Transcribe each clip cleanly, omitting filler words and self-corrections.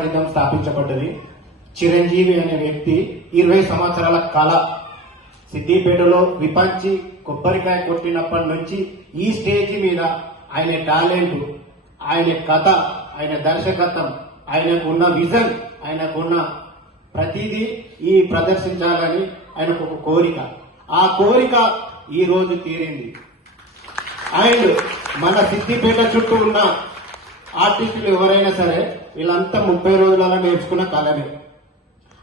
క్రితం స్థాపించబడ్డది. చిరంజీవి అనే వ్యక్తి 20 సంవత్సరాల కళ సిద్దిపేటలో విపంచి కొబ్బరికాయ కొట్టినప్పటి నుంచి ఈ స్టేజ్ మీద ఆయన టాలెంట్, ఆయన కథ, ఆయన దర్శకత్వం, ఆయనకున్న విజన్, ఆయనకున్న ప్రతిదీ ఈ ప్రదర్శించాలని ఆయనకు ఒక కోరిక. ఆ కోరిక ఈ రోజు తీరింది. అండ్ మన సిద్దిపేట చుట్టూ ఉన్న ఆర్టిస్టులు ఎవరైనా సరే వీళ్ళంతా 30 రోజులలో నేర్చుకున్న కళనే.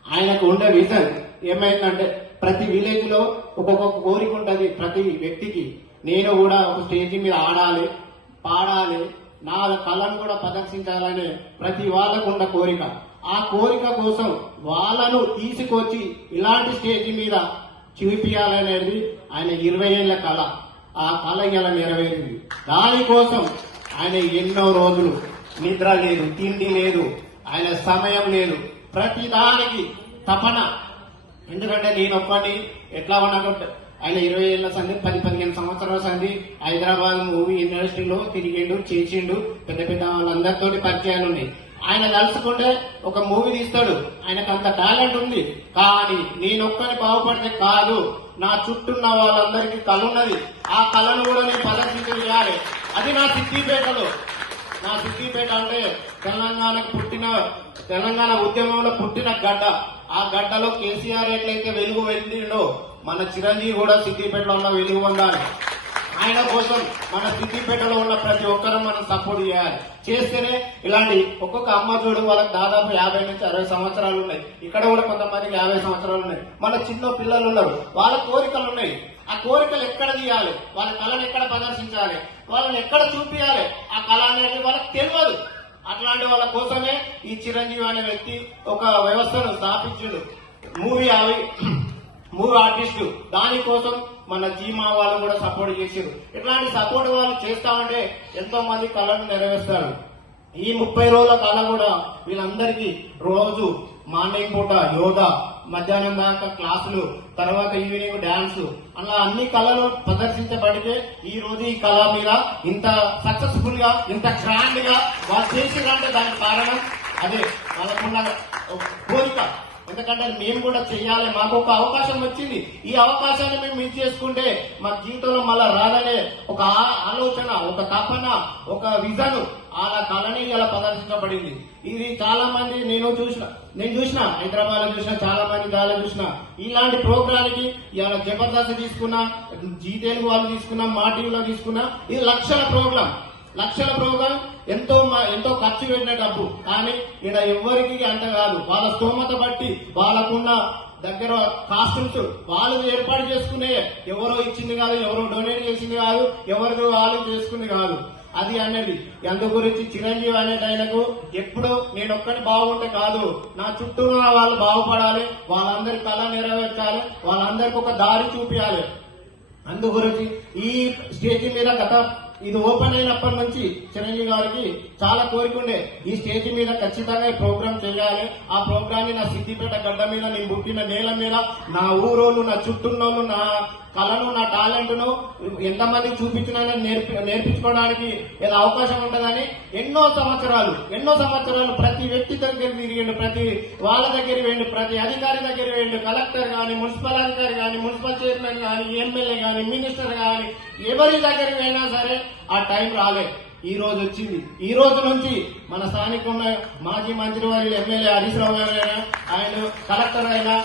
ఆయనకు ఉండే విజన్ ఏమైందంటే ప్రతి విలేజ్ లో ఒక్కొక్క కోరిక ఉంటుంది ప్రతి వ్యక్తికి. నేను కూడా ఒక స్టేజ్ మీద ఆడాలి, పాడాలి, నా కళను కూడా ప్రదర్శించాలని ప్రతి వాళ్ళకు ఉన్న కోరిక. ఆ కోరిక కోసం వాళ్ళను తీసుకొచ్చి ఇలాంటి స్టేజ్ మీద చూపించాలనేది ఆయన 20 ఏళ్ల కళ. ఆ కళ ఇలా నెరవేరింది. దానికోసం ఆయన ఎన్నో రోజులు నిద్ర లేదు, తిండి లేదు, ఆయన సమయం లేదు, ప్రతి దానికి తపన. ఎందుకంటే నేను ఒక్కటి ఎట్లా ఉన్నాను, ఆయన 20 ఏళ్ల సంది 10-15 సంవత్సరాల సంది హైదరాబాద్ మూవీ ఇండస్ట్రీలో తిరిగిండు, చేసిండు, పెద్ద పెద్ద వాళ్ళందరితో పరిచయాలు ఉన్నాయి. ఆయన కలుసుకుంటే ఒక మూవీ తీస్తాడు, ఆయనకు అంత టాలెంట్ ఉంది. కానీ నేనొక్కని బాగుపడితే కాదు, నా చుట్టూన్న వాళ్ళందరికీ కళ ఉన్నది. ఆ కళను కూడా నేను ప్రదర్శించాలి. అది నా సిద్దిపేటలో. నా సిద్దిపేట అంటే తెలంగాణ ఉద్యమంలో పుట్టిన గడ్డ. ఆ గడ్డలో కేసీఆర్ ఎట్లయితే వెలుగు వెళ్తుండో మన చిరంజీవి కూడా సిద్దిపేటలో ఉన్న వెలుగు పొందాలి. ఆయన కోసం మన సిద్దిపేటలో ఉన్న ప్రతి ఒక్కరూ మనం సపోర్ట్ చేయాలి. చేస్తేనే ఇలాంటి ఒక్కొక్క అమ్మ చూడు వాళ్ళకి దాదాపు 50 నుంచి 60 సంవత్సరాలు ఉన్నాయి. ఇక్కడ కూడా కొంతమందికి 50 సంవత్సరాలు ఉన్నాయి. మన చిన్న పిల్లలు ఉన్నారు, వాళ్ళ కోరికలు ఉన్నాయి. ఆ కోరికలు ఎక్కడ తీయాలి, వాళ్ళ కళను ఎక్కడ ప్రదర్శించాలి, వాళ్ళని ఎక్కడ చూపించాలి, ఆ కళ అనేది వాళ్ళకి తెలియదు. అట్లాంటి వాళ్ళ కోసమే ఈ చిరంజీవి అనే వ్యక్తి ఒక వ్యవస్థను స్థాపించాడు. మూవీ ఆర్టిస్టు దానికోసం మన జీమా వాళ్ళు కూడా సపోర్ట్ చేశారు. ఇట్లాంటి సపోర్ట్ వాళ్ళు చేస్తామంటే ఎంతో మంది కళను నెరవేరుస్తారు. ఈ 30 రోజుల కళ కూడా వీళ్ళందరికీ రోజు మార్నింగ్ పూట యోగా, మధ్యాహ్నం దాకా క్లాసులు, తర్వాత ఈవినింగ్ డాన్స్, అలా అన్ని కళలు ప్రదర్శించబడితే ఈ రోజు ఈ కళ మీద ఇంత సక్సెస్ఫుల్ గా, ఇంత గ్రాండ్ గా వాళ్ళు చేసిరంటే దానికి కారణం అదే వాళ్ళకున్న కోరిక. ఎందుకంటే మేము కూడా చెయ్యాలి, మాకు ఒక అవకాశం వచ్చింది, ఈ అవకాశాన్ని మేము మిస్ చేసుకుంటే మా జీవితంలో మళ్ళా రాదనే ఒక ఆలోచన, ఒక తపన, ఒక విజన్ అలా కళని ఇలా ప్రదర్శించబడింది. ఇది చాలా మంది నేను చూసిన హైదరాబాద్ లో చూసిన, చాలా మంది చాలా చూసిన. ఇలాంటి ప్రోగ్రామ్కి ఇలా జబర్దస్త్ తీసుకున్నా, జీ తెలుగు వాళ్ళు తీసుకున్నా, మా టీవీలో తీసుకున్నా, ఇది లక్షల ప్రోగ్రాం ఎంతో ఖర్చు పెట్టిన డబ్బు. కానీ ఇక్కడ ఎవరికి అంత కాదు, వాళ్ళ స్తోమత బట్టి వాళ్ళకున్న దగ్గర కాస్ట్యూమ్స్ వాళ్ళు ఏర్పాటు చేసుకునే, ఎవరో ఇచ్చింది కాదు, ఎవరో డొనేట్ చేసింది కాదు, ఎవరిదో వాళ్ళు చేసుకుంది కాదు. అది అనేది అందు గురించి చిరంజీవి అనేది ఆయనకు ఎప్పుడు నేను ఒక్కటి బాగుంటే కాదు, నా చుట్టూ వాళ్ళు బాగుపడాలి, వాళ్ళందరి కళ నెరవేర్చాలి, వాళ్ళందరికి ఒక దారి చూపించాలి. అందు గురించి ఈ స్టేజ్ మీద ఇది ఓపెన్ అయినప్పటి నుంచి చిరంజీవి గారికి చాలా కోరిక ఉండే, ఈ స్టేజ్ మీద ఖచ్చితంగా ఈ ప్రోగ్రామ్ చేయాలి. ఆ ప్రోగ్రామ్ ని నా సిద్దిపేట గడ్డ మీద, నేను పుట్టిన నేల మీద, నా ఊరోళ్ళు, నా చుట్టూన్నోళ్ళు, నా కళను, నా టాలెంట్ ను ఎంతమంది చూపించినా నేర్పించుకోవడానికి ఇలా అవకాశం ఉంటుందని ఎన్నో సంవత్సరాలు ప్రతి వ్యక్తి దగ్గర తిరిగిండు, ప్రతి వాళ్ళ దగ్గర వేయండి, ప్రతి అధికారి దగ్గర వేయండి, కలెక్టర్ గాని, మున్సిపల్ అధికారి గాని, మున్సిపల్ చైర్మన్ గాని, ఎమ్మెల్యే గాని, మినిస్టర్ గాని, ఎవరి దగ్గర అయినా సరే ఆ టైం రాలేదు. ఈ రోజు వచ్చింది. ఈ రోజు నుంచి మన స్థానిక ఉన్న మాజీ మంత్రి వారి ఎమ్మెల్యే హరీష్ రావు గారు అయినా, ఆయన కలెక్టర్ అయినా,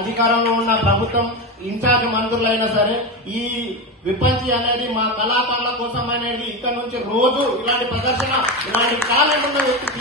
అధికారంలో ఉన్న ప్రభుత్వం ఇన్ఛార్జ్ మంత్రులైనా సరే ఈ విపంచి అనేది మా కళాకారుల కోసం అనేది ఇక్కడ నుంచి రోజు ఇలాంటి ప్రదర్శన, ఇలాంటి టాలెంట్ ఉన్న వ్యక్తి